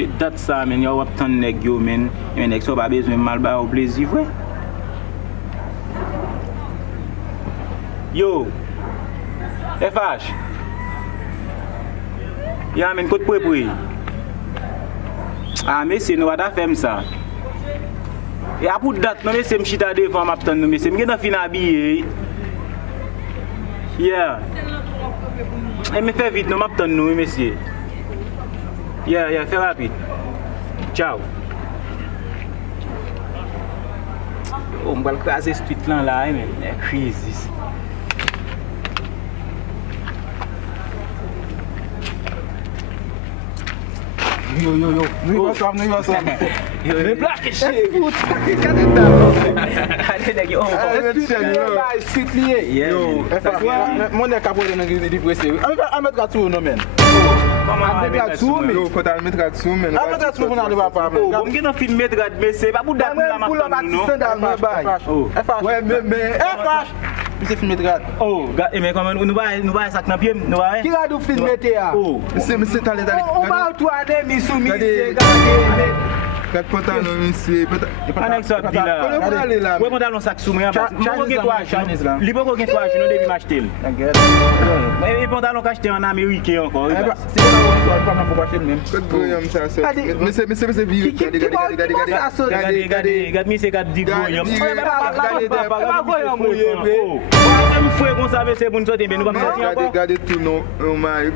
Se dat sa men, yo wap tan nèg yo men. Yon nèg so pa bezwen mal ba au plaisir vwe. Yo. FH. Ya men kote pou. Ah messieurs, nous va faire ça. Et à pour date, non messieurs, m'chita devant m'attend nous messieurs, m'gen fin habillé. Yeah. Et me fait vite, nous m'attend nous messieurs. Yeah, fais rapide. Ciao. Oh, on va le craser street là, mais crazy. Yo, nous y sommes. Mais plaque, c'est fou. Yo, mon nez capot de nous dépresser. On mettra tout non men. On mettra tout mais yo faut mettre tout mais. On mettra tout pour aller pas. Oh, on gen film mettre mais c'est pas pour date la matin non. Ouais mais FH c'est film mettre. Oh, mais comment nous va sac dans pied, nous va. Qui va nous filmer là? Oh, c'est talent. On va toi des misoumis, Kat potan nou misi. Anek sot di la. Wè montan nou sak sou mwen. Li pou gen 3 jou nou devi m'acheter. E montan nou k'acheter en Amerike ankon. Se yon nan pou acheter même. Kote goyam sa sot. Mese vive. Gade mi se gade di goyam. Gade goyam mouye bre. Mwen fwe kon sa mese pou nou sote ben nou pa m'soti ankon. Gade tout nou man.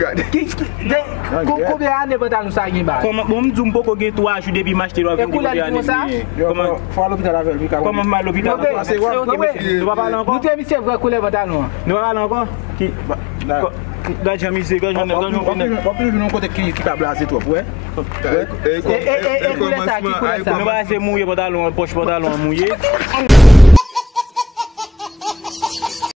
Combien d'années pour nous ça gimba? Comme m'dou m'poko gen 3 jou devi m'acheter. Comment faut à l'hôpital avec lui? Comment à l'hôpital? Nous va parler encore. Nous t'es monsieur vrai couler pantalon. Nous va parler encore. Qui Là j'ai mis c'est quand je non côté qui t'a blasé toi ouais. Et ça qui coule ça. Nous va essayer mouiller pantalon poche pantalon mouillé.